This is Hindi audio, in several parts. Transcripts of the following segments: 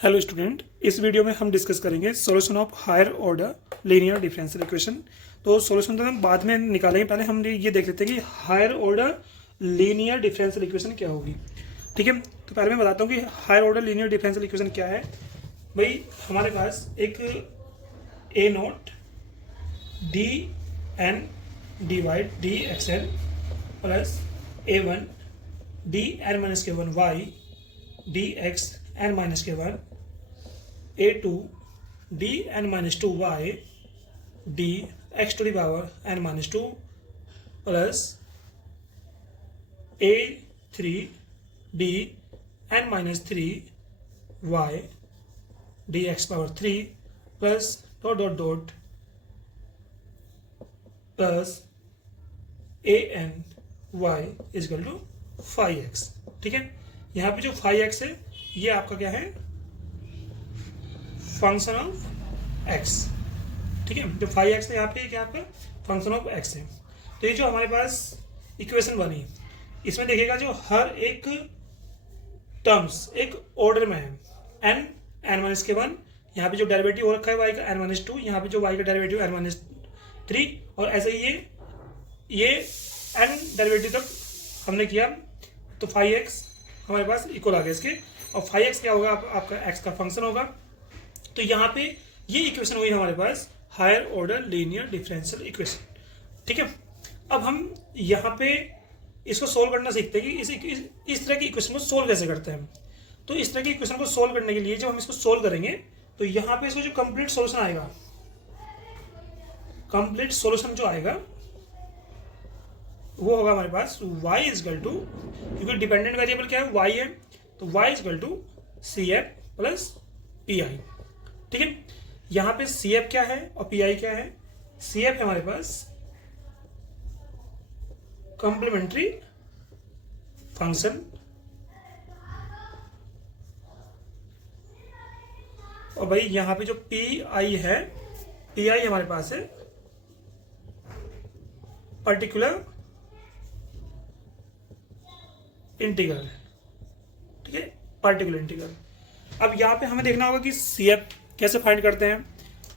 हेलो स्टूडेंट, इस वीडियो में हम डिस्कस करेंगे solution of higher order linear differential equation. तो सॉल्यूशन तो हम बाद में निकालेंगे, पहले हम ये देख लेते हैं कि higher order linear differential equation क्या होगी। ठीक है, तो पहले मैं बताता हूँ कि higher order linear differential equation क्या है। भाई हमारे पास एक A naught D N divide D X N plus A one D N minus के one Y D X N minus के one A two D N minus two Y D X to the power N minus two plus A three D N minus three Y D X power three plus dot dot dot plus A N Y equal to 5x। ठीक है, यहाँ पे जो 5x है ये आपका क्या है, फंक्शन ऑफ x। ठीक है, जो 5x है यहाँ पे क्या आपका फंक्शन ऑफ x है। तो ये जो हमारे पास इक्वेशन बनी, इसमें देखिएगा जो हर एक टर्म्स एक ऑर्डर में है। n माइनस के वन, यहाँ पे जो डेरिवेटिव हो रखा है y का n माइनस टू, यहाँ पे जो y का डेरिवेटिव n माइनस थ्री, और ऐसे ही ये n डेरिवेटिव तक हमने किया तो 5x हमारे पास इक्वल आ गया इसके। और 5x क्या होगा, आपका x का फंक्शन होगा। तो यहाँ पे ये इक्वेशन हुई हमारे पास higher order linear differential equation. ठीक है, अब हम यहाँ पे इसको सोल्व करना सीखते हैं कि इस तरह की इक्वेशन को सोल्व कैसे करते हैं। तो इस तरह की इक्वेशन को सोल्व करने के लिए जब हम इसको सोल्व करेंगे तो यहाँ पे इसको जो कंप्लीट सोल्यूशन आएगा, कंप्लीट सोल्यूशन जो आएगा वो होगा हमारे पास y इजकल टू, क्योंकि डिपेंडेंट वेरिएबल क्या है, y है, तो y equal to C F plus P I. ठीक है, यहाँ पे सी एफ क्या है और पी आई क्या है। सी एफ है हमारे पास कॉम्प्लीमेंट्री फंक्शन, और भाई यहाँ पे जो पी आई है, पी आई हमारे पास है पर्टिकुलर इंटीग्रल। ठीक है, पार्टिकुलर इंटीग्रल। अब यहाँ पे हमें देखना होगा कि सी एफ कैसे फाइंड करते हैं।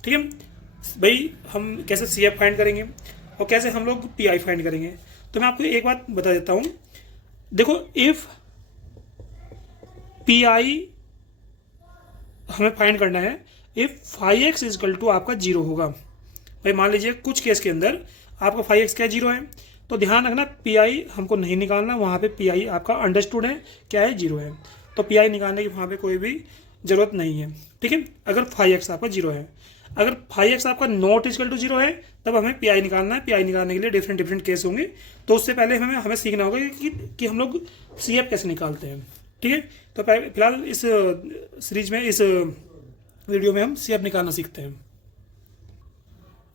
ठीक है भाई, हम कैसे सी एफ फाइंड करेंगे और कैसे हम लोग पी आई फाइंड करेंगे। तो मैं आपको एक बात बता देता हूँ, देखो इफ पी आई हमें फाइंड करना है इफ 5x इजकल टू आपका जीरो होगा। भाई मान लीजिए कुछ केस के अंदर आपका 5x क्या जीरो है, तो ध्यान रखना पी आई हमको नहीं निकालना, वहाँ पे पी आई आपका अंडरस्टूड है क्या है, जीरो है। तो पी आई निकालने की वहाँ पे कोई भी ज़रूरत नहीं है। ठीक है, अगर 5x आपका जीरो है, अगर 5x आपका नॉट इजकल टू जीरो है तब हमें पी आई निकालना है। पी आई निकालने के लिए डिफरेंट केस होंगे, तो उससे पहले हमें सीखना होगा कि हम लोग सी एफ कैसे निकालते हैं। ठीक है, तो फिलहाल इस सीरीज में, इस वीडियो में हम सी एफ निकालना सीखते हैं।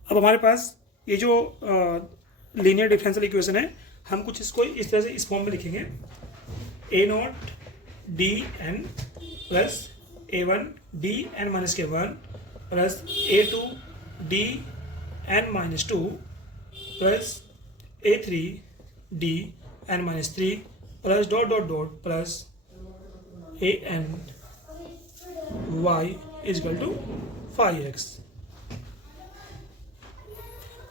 अब हमारे पास ये जो लीनियर डिफरेंशियल इक्वेशन है, हम कुछ इसको इस तरह से इस फॉर्म में लिखेंगे, A naught D N plus A one D N minus के one plus A two D N minus two plus A three D N minus three plus dot dot dot plus A N Y equal to 5x।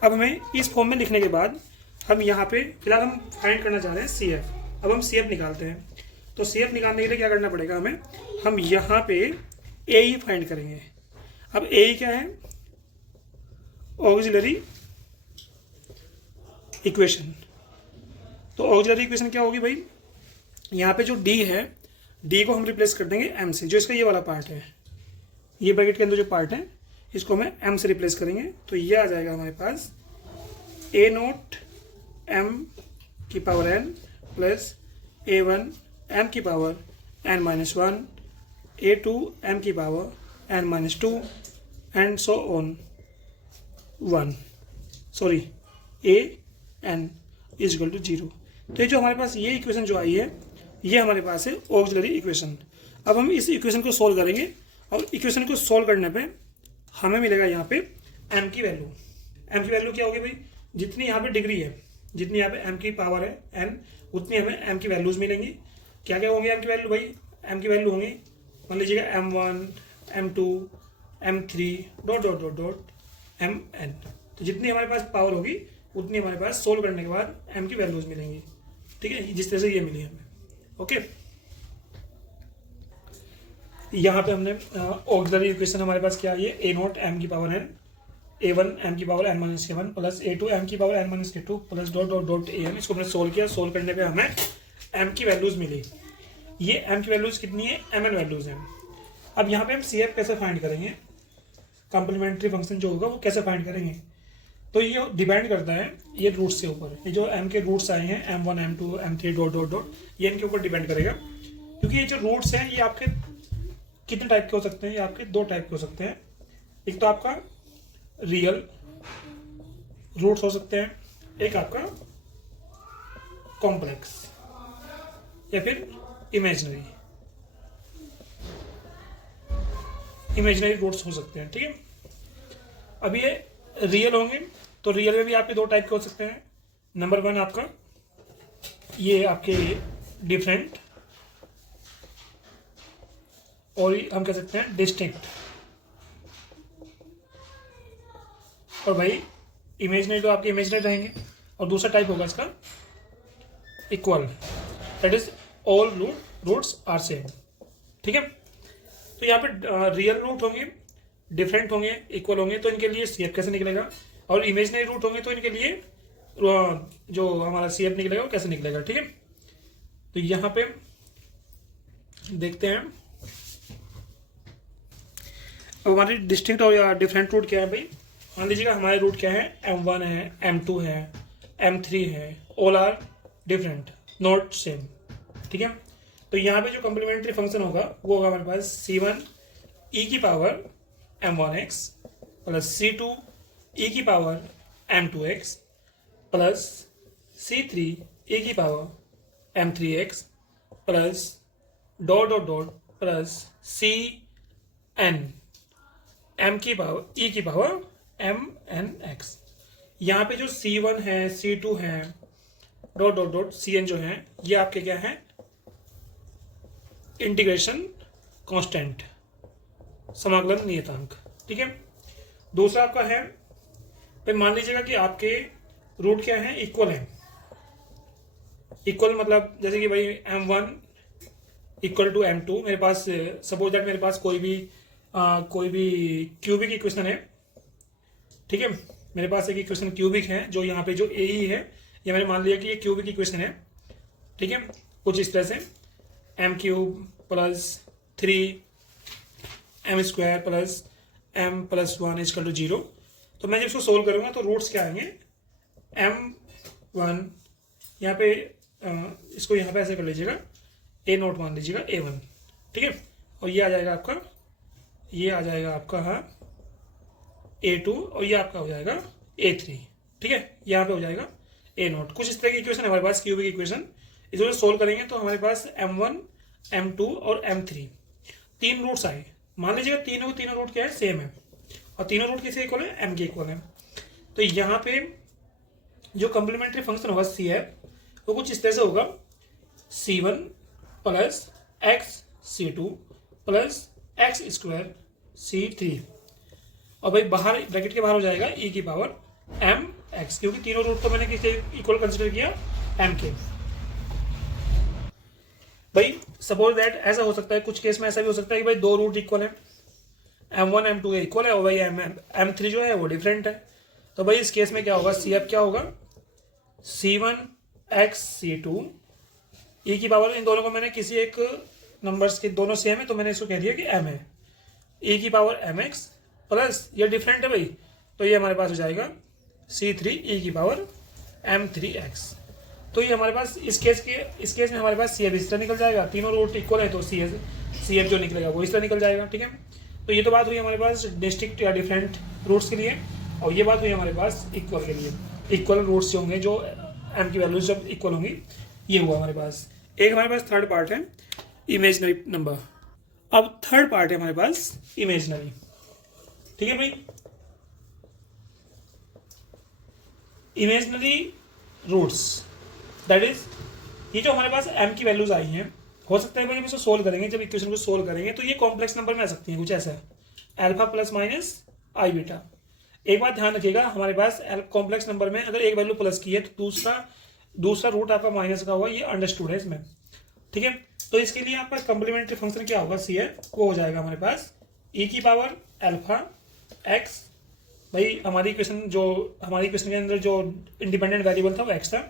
अब हमें इस फॉर्म में लिखने के बाद हम यहाँ पे फिलहाल हम फाइंड करना चाह रहे हैं सी एफ। अब हम सी एफ निकालते हैं, तो सी एफ निकालने के लिए क्या करना पड़ेगा हमें, हम यहाँ पे ए ई फाइंड करेंगे। अब ए ई क्या है, ऑक्सिलरी इक्वेशन। तो ऑक्सिलरी इक्वेशन क्या होगी भाई, यहाँ पे जो डी है, डी को हम रिप्लेस कर देंगे एम से, जो इसका ये वाला पार्ट है, ये ब्रैकेट के अंदर जो पार्ट है इसको हमें एम से रिप्लेस करेंगे। तो ये आ जाएगा हमारे पास ए नोट एम की power N plus A one M की power N minus one, A two M की power N minus two, and so on one, sorry A N equal to zero. तो ये जो हमारे पास ये इक्वेशन जो आई है, ये हमारे पास है ऑक्सिलरी इक्वेशन। अब हम इस इक्वेशन को सोल्व करेंगे, और इक्वेशन को सोल्व करने पे हमें मिलेगा यहाँ पे m की वैल्यू। m की वैल्यू क्या होगी भाई, जितनी यहाँ पे डिग्री है, जितनी यहाँ पे m की पावर है n, उतनी हमें m की वैल्यूज मिलेंगी। क्या क्या होंगे m की वैल्यू भाई, m की वैल्यू होंगी मान लीजिएगा M1, M2, M3 dot dot dot dot Mn। तो जितनी हमारे पास पावर होगी उतनी हमारे पास सोल्व करने के बाद m की वैल्यूज मिलेंगी। ठीक है, जिस तरह से ये मिली हमें। ओके, यहाँ पे हमने ऑक्सिलरी इक्वेशन हमारे पास क्या है, ए नॉट m की पावर n, a1 m की power n minus a1 plus a2 m की power n minus a2 plus dot dot dot am। इसको हमने सोल्व किया, सोल्व करने पे हमें m की वैल्यूज मिली। ये m की वैल्यूज कितनी है, mn वैल्यूज हैं। अब यहाँ पे हम CF कैसे फाइंड करेंगे, कॉम्प्लीमेंट्री फंक्शन जो होगा वो कैसे फाइंड करेंगे, तो ये डिपेंड करता है ये रूट्स के ऊपर। ये जो m के रूट्स आए हैं m1 m2 m3 dot dot dot, ये इनके ऊपर डिपेंड करेगा। क्योंकि ये जो रूट्स हैं ये आपके कितने टाइप के हो सकते हैं, ये आपके दो टाइप के हो सकते हैं। एक तो आपका रियल रूट्स हो सकते हैं, एक आपका कॉम्प्लेक्स या फिर इमेजिनरी रूट्स हो सकते हैं। ठीक है, अब ये रियल होंगे तो रियल में भी आपके दो टाइप के हो सकते हैं। नंबर 1 आपका ये आपके डिफरेंट, और हम कह सकते हैं डिस्टिंक्ट। और भाई इमेजिनरी तो आपके इमेजिनरी रहेंगे। और दूसरा टाइप होगा इसका equal, that is all roots are same. ठीक है, तो यहाँ पे रियल रूट होंगे, डिफरेंट होंगे, इक्वल होंगे, तो इनके लिए CF कैसे निकलेगा, और इमेजिनरी रूट होंगे तो इनके लिए जो हमारा CF निकलेगा वो कैसे निकलेगा। ठीक है, तो यहाँ पे देखते हैं अब हमारी डिस्टिंक्ट और या डिफरेंट रूट क्या है भाई। मान लीजिएगा हमारे रूट क्या है, M1 है, M2 है, M3 है, all are different not same. ठीक है, तो यहाँ पे जो कॉम्प्लीमेंट्री फंक्शन होगा वो होगा हमारे पास C1 e की power M1x plus C2 e की power M2x plus C3 e की power M3x plus dot dot dot plus Cn m की पावर e की पावर Mnx। यहाँ पे जो C1 है, C2 है, डॉट डॉट डॉट Cn जो है ये आपके क्या है, इंटीग्रेशन कांस्टेंट, समाकलन नियतांक। ठीक है, दूसरा आपका है भाई, मान लीजिएगा कि आपके रूट क्या है, इक्वल है। इक्वल मतलब जैसे कि भाई M1 इक्वल टू M2, मेरे पास सपोज दैट मेरे पास कोई भी क्यूबिक इक्वेशन है। ठीक है, मेरे पास एक इक्वेशन क्यूबिक है, जो यहाँ पे जो ए ही है ये मैंने मान लिया कि ये क्यूबिक इक्वेशन है। ठीक है, कुछ इस तरह से m³ plus 3m² plus m+1 equal to 0। तो मैं जब इसको सोल्व करूँगा तो रूट्स क्या आएंगे, M1 यहाँ पे इसको यहाँ पे ऐसे कर लीजिएगा, A0 मान लीजिएगा A1। ठीक है, और ये आ जाएगा आपका, ये आ जाएगा आपका हाँ A2, और ये आपका हो जाएगा A3। ठीक है, यहाँ पे हो जाएगा A0। कुछ इस तरह की इक्वेशन हमारे पास क्यूबिक इक्वेशन, इसको सोल्व करेंगे तो हमारे पास M1 M2 और M3 तीन रूट्स आए। मान लीजिएगा तीनों रूट क्या है, सेम है, और तीनों रूट किसके इक्वल है, m के इक्वल है। तो यहाँ पे जो कॉम्प्लीमेंट्री फंक्शन होगा CF वो कुछ इस तरह से होगा, C1 plus x C2 plus x² C3, और भाई बाहर ब्रैकेट के बाहर हो जाएगा e की पावर mx, क्योंकि तीनों रूट तो मैंने किसके इक्वल कंसिडर किया, m के। भाई सपोज दैट ऐसा हो सकता है, कुछ केस में ऐसा भी हो सकता है कि भाई दो रूट इक्वल है, M1 M2 के इक्वल है, और भाई M3 जो है वो डिफरेंट है। तो भाई इस केस में क्या होगा, CF क्या होगा, C1 x C2 e की पावर, इन दोनों को मैंने किसी एक नंबर्स के दोनों सेम है तो मैंने इसको कह दिया कि m है, e की पावर mx प्लस ये डिफरेंट है भाई, तो ये हमारे पास हो जाएगा C3 e की पावर m3x। तो ये हमारे पास इस केस में हमारे पास CF इस तरह निकल जाएगा, तीनों रूट इक्वल है तो CF जो निकलेगा वो इस तरह निकल जाएगा। ठीक है, तो ये तो बात हुई हमारे पास डिस्टिंक्ट या डिफरेंट रूट्स के लिए, और ये बात हुई हमारे पास इक्वल के लिए। इक्वल रूट्स जो होंगे, जो m की वैल्यूज जब इक्वल होंगी, ये हुआ हमारे पास। एक हमारे पास थर्ड पार्ट है इमेजिनरी नंबर। अब थर्ड पार्ट है हमारे पास इमेजिनरी। ठीक है भाई, इमेजिनरी रूट्स, दैट इज ये जो हमारे पास m की वैल्यूज आई हैं, हो सकता है भाई हम इसको सोल्व करेंगे, जब इक्वेशन को सोल्व करेंगे तो ये कॉम्प्लेक्स नंबर में आ सकती है कुछ ऐसा, अल्फा प्लस माइनस आई बीटा। एक बात ध्यान रखिएगा, हमारे पास कॉम्प्लेक्स नंबर में अगर एक वैल्यू प्लस की है तो दूसरा रूट आपका माइनस का हुआ, ये अंडरस्टूड है इसमें, ठीक है। तो इसके लिए आपका कंप्लीमेंट्री फंक्शन क्या होगा, सी है, वो हो जाएगा हमारे पास ई की पावर अल्फा एक्स, भाई हमारी इक्वेशन के अंदर जो इंडिपेंडेंट वेरिएबल था वो एक्स था,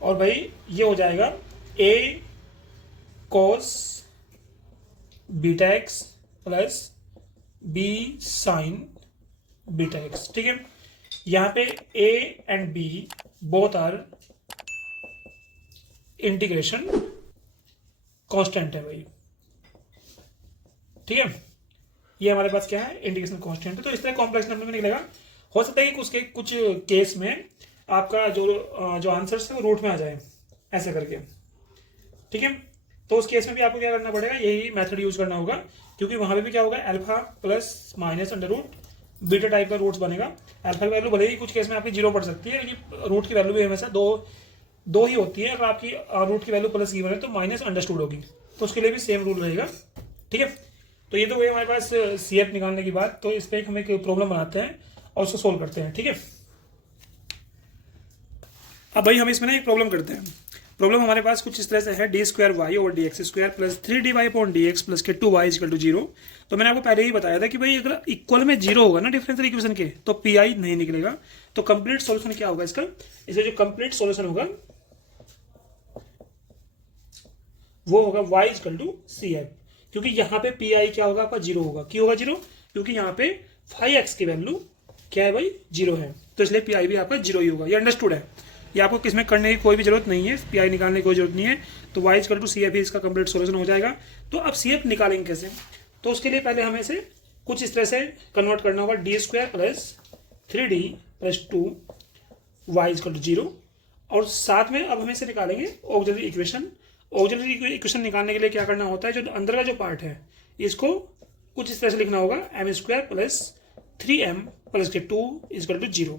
और भाई ये हो जाएगा A cos beta X plus B sine beta X, ठीक है। यहाँ पे A and B both are integration constant है भाई, ठीक है। ये हमारे पास क्या है, इंटीग्रेशन कांस्टेंट है। तो इस तरह कॉम्प्लेक्स नंबर में निकलेगा। हो सकता है कि कुछ केस में आपका जो आंसर्स है वो रूट में आ जाए ऐसे करके, ठीक है। तो उस केस में भी आपको क्या करना पड़ेगा, यही मेथड यूज करना होगा, क्योंकि वहां पे भी क्या होगा, alpha plus minus under root beta type का रूट्स बनेगा। अल्फा की वैल्यू भले ही कुछ केस में आपकी 0 पड़ सकती है, लेकिन रूट की वैल्यू भी हमेशा दो ही होती है। अगर आपकी रूट की वैल्यू प्लस गिवन है तो माइनस अंडरस्टूड होगी, तो उसके लिए भी सेम रूल रहेगा, ठीक है। तो ये तो वही हमारे पास सी एफ निकालने की बात। तो इस पर हम एक प्रॉब्लम बनाते हैं और उसको सोल्व करते हैं, ठीक है। अब भाई हम इसमें ना एक प्रॉब्लम करते हैं। प्रॉब्लम हमारे पास कुछ इस तरह से है, D square Y over D X square plus 3dy upon D X plus के 2y इक्वल टू 0। तो मैंने आपको पहले ही बताया था कि भाई अगर इक्वल में 0 होगा ना डिफरेंशियल इक्वेशन के, तो पी आई नहीं निकलेगा। तो कंप्लीट सॉल्यूशन क्या होगा इसका, जो कंप्लीट सॉल्यूशन होगा वो होगा y equal to C F, क्योंकि यहाँ पे पी आई क्या होगा आपका 0 होगा। क्यों होगा 0, क्योंकि यहाँ पे 5x की वैल्यू क्या है भाई 0 है, तो इसलिए पी आई भी आपका 0 ही होगा। ये अंडरस्टूड है, ये आपको किसमें करने की कोई भी जरूरत नहीं है, पी आई निकालने की कोई जरूरत नहीं है। तो y equal to C F ही इसका कंप्लीट सॉल्यूशन हो जाएगा। तो अब सी एफ निकालेंगे कैसे, तो उसके लिए पहले हमें से कुछ इस तरह से कन्वर्ट करना होगा, D square plus 3d plus 2y equal to 0। और साथ में अब हमें से निकालेंगे ऑक्सिलरी इक्वेशन। ऑक्सिलरी इक्वेशन निकालने के लिए क्या करना होता है, जो अंदर का जो पार्ट है इसको कुछ इस तरह से लिखना होगा, M square plus 3m plus के 2 इक्वल टू 0।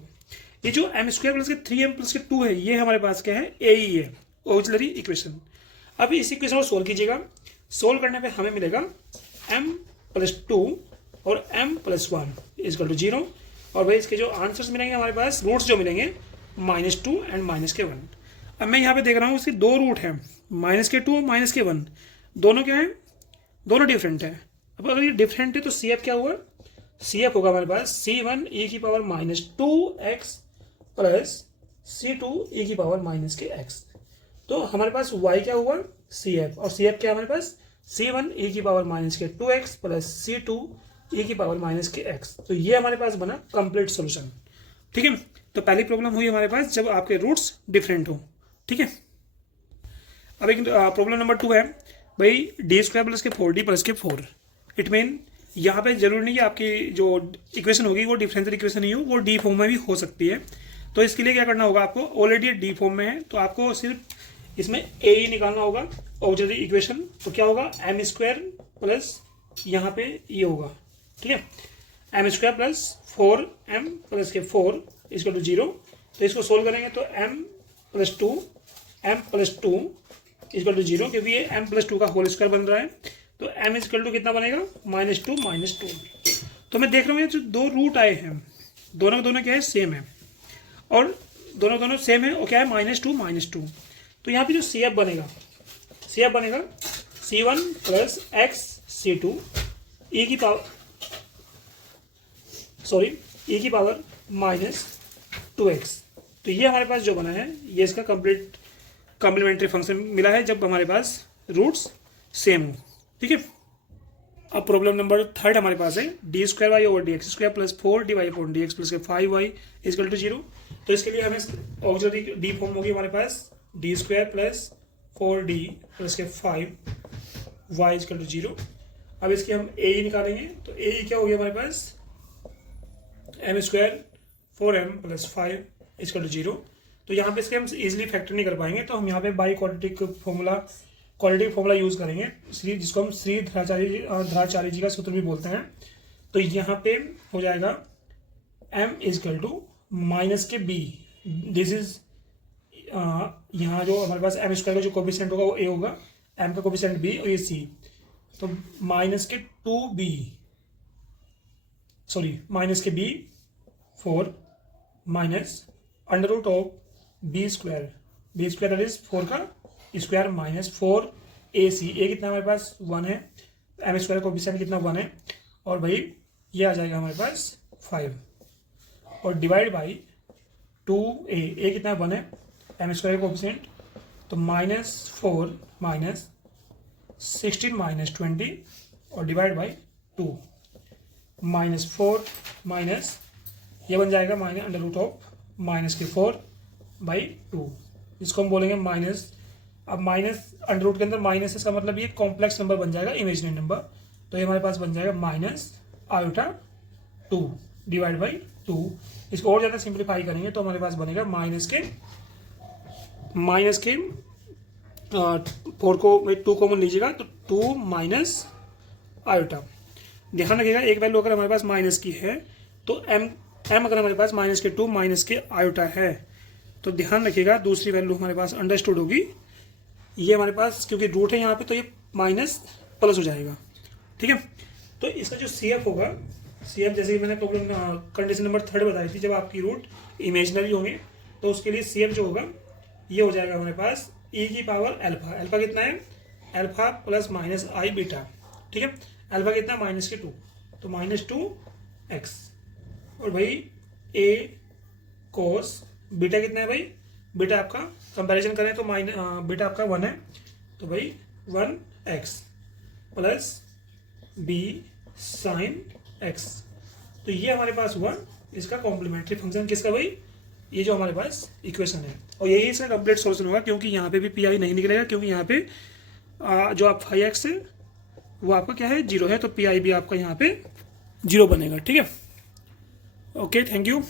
ये जो एम स्क्वायर प्लस के 3m प्लस के 2 है, ये हमारे पास क्या है, ए ही है, ऑक्सिलरी इक्वेशन। अब इस इक्वेशन को सोल्व कीजिएगा। सोल्व करने पे हमें मिलेगा m प्लस 2 और m प्लस 1 इक्वल टू 0। और भाई इसके जो आंसर्स मिलेंगे हमारे पास, रूट्स जो मिलेंगे -2 एंड -1। अब मैं यहाँ पे देख रहा हूँ इसके दो रूट हैं, -2 और -1, दोनों क्या है, दोनों डिफरेंट है। अब अगर ये डिफरेंट है तो सी एफ क्या हुआ, सी एफ होगा हमारे पास c1 e की power -2x plus c2 e की पावर -x। तो हमारे पास y क्या हुआ, सी एफ, और सी एफ क्या हमारे पास c1 e की power -2x plus c2 e की पावर -x। तो ये हमारे पास बना कंप्लीट सॉल्यूशन, ठीक है। तो पहली प्रॉब्लम हुई हमारे पास जब आपके रूट्स डिफरेंट हो, ठीक है। अब एक प्रॉब्लम नंबर 2 है, भाई डी स्क्वायर प्लस के 4d प्लस के 4। इट मीन यहाँ पे जरूरी नहीं कि आपकी जो इक्वेशन होगी वो डिफरेंशियल इक्वेशन नहीं हो, वो डी फॉर्म में भी हो सकती है। तो इसके लिए क्या करना होगा आपको, ऑलरेडी डी फॉर्म में है तो आपको सिर्फ इसमें ए ही निकालना होगा ऑक्सिलरी इक्वेशन। तो क्या होगा, एम स्क्वायर प्लस यहाँ पे ये होगा, ठीक है, M square plus 4m plus के 4 इक्वल टू 0। तो इसको सोल्व करेंगे तो m प्लस 2 इक्वल टू 0, क्योंकि ये m प्लस 2 का होल स्क्वायर बन रहा है। तो m इक्वल टू कितना बनेगा, -2। तो मैं देख रहा हूँ जो दो रूट आए हैं, दोनों दोनों क्या है, सेम है, और दोनों सेम है, और क्या है, -2। तो यहाँ पे जो सी एफ बनेगा c1 plus x c2 e की पावर -2x। तो ये हमारे पास जो बना है, ये इसका कॉम्प्लीमेंट्री फंक्शन मिला है जब हमारे पास रूट्स सेम हो, ठीक है। अब प्रॉब्लम नंबर 3 हमारे पास है, D square Y over D X square plus 4dy upon D X plus के 5y इक्वल टू 0। तो इसके लिए हमें ऑक्सिलरी डी फॉर्म होगी हमारे पास, D square plus 4d plus के 5y इक्वल टू 0। अब इसके हम ए निकालेंगे, तो ए क्या होगी हमारे पास, M square 4m plus 5 equal to 0। तो यहाँ पे इसके हम इजीली फैक्टर नहीं कर पाएंगे, तो हम यहाँ पे बाई क्वाड्रेटिक फॉर्मूला यूज करेंगे, जिसको हम श्री ध्राचार्य जी का सूत्र भी बोलते हैं। तो यहाँ पे हो जाएगा m इक्वल टू माइनस के b, दिस इज यहाँ जो हमारे पास एम स्क्वायर का जो कोफिशिएंट होगा वो a होगा, एम का कोफिशिएंट बी और ये सी, तो माइनस के 2b, सॉरी माइनस के b 4 minus under root of B square that is 4 का स्क्वायर माइनस 4ac, ए कितना हमारे पास 1 है, एम स्क्वायर कोफिशिएंट कितना 1 है, और भाई ये आ जाएगा हमारे पास 5 और डिवाइड बाई 2a, ए कितना 1 है, एम स्क्वायर कोफिशिएंट तो -4 माइनस 16 माइनस 20 और डिवाइड बाई 2 -4 माइनस ये बन जाएगा minus under root of minus के 4 बाई 2, इसको हम बोलेंगे माइनस। अब माइनस अंडर रूट के अंदर माइनस है, इसका मतलब ये कॉम्प्लेक्स नंबर बन जाएगा, इमेजिनरी नंबर, तो ये हमारे पास बन जाएगा माइनस आयोटा 2 डिवाइड बाई 2। इसको और ज़्यादा सिंप्लीफाई करेंगे तो हमारे पास बनेगा माइनस के 4 को 2 कॉमन लीजिएगा तो 2 माइनस आयोटा। ध्यान रखिएगा एक वैल्यू अगर हमारे पास माइनस की है तो m अगर हमारे पास माइनस के 2 माइनस के आयोटा है तो ध्यान रखिएगा दूसरी वैल्यू हमारे पास अंडरस्टूड होगी, ये हमारे पास क्योंकि रूट है यहाँ पे तो ये माइनस प्लस हो जाएगा, ठीक है। तो इसका जो CF होगा, CF जैसे मैंने प्रॉब्लम कंडीशन नंबर 3 बताई थी, जब आपकी रूट इमेजिनरी होंगे तो उसके लिए CF जो होगा ये हो जाएगा हमारे पास e की पावर अल्फा, अल्फा कितना है अल्फा प्लस माइनस आई बीटा, ठीक है। अल्फा कितना माइनस के 2 तो -2x और भाई a कोस बीटा कितना है भाई, बीटा आपका कंपैरिजन करें तो बीटा आपका 1 है तो भाई 1x plus b sign x, तो ये हमारे पास हुआ इसका कॉम्प्लीमेंट्री फंक्शन किसका भाई, ये जो हमारे पास इक्वेशन है, और यही इसका कंप्लीट सॉल्यूशन होगा क्योंकि यहाँ पे भी पी नहीं निकलेगा क्योंकि यहाँ पे जो आप 5x है वो आपका क्या है 0 है, तो पी भी आपका यहाँ पे 0 बनेगा, ठीक है। Okay thank you.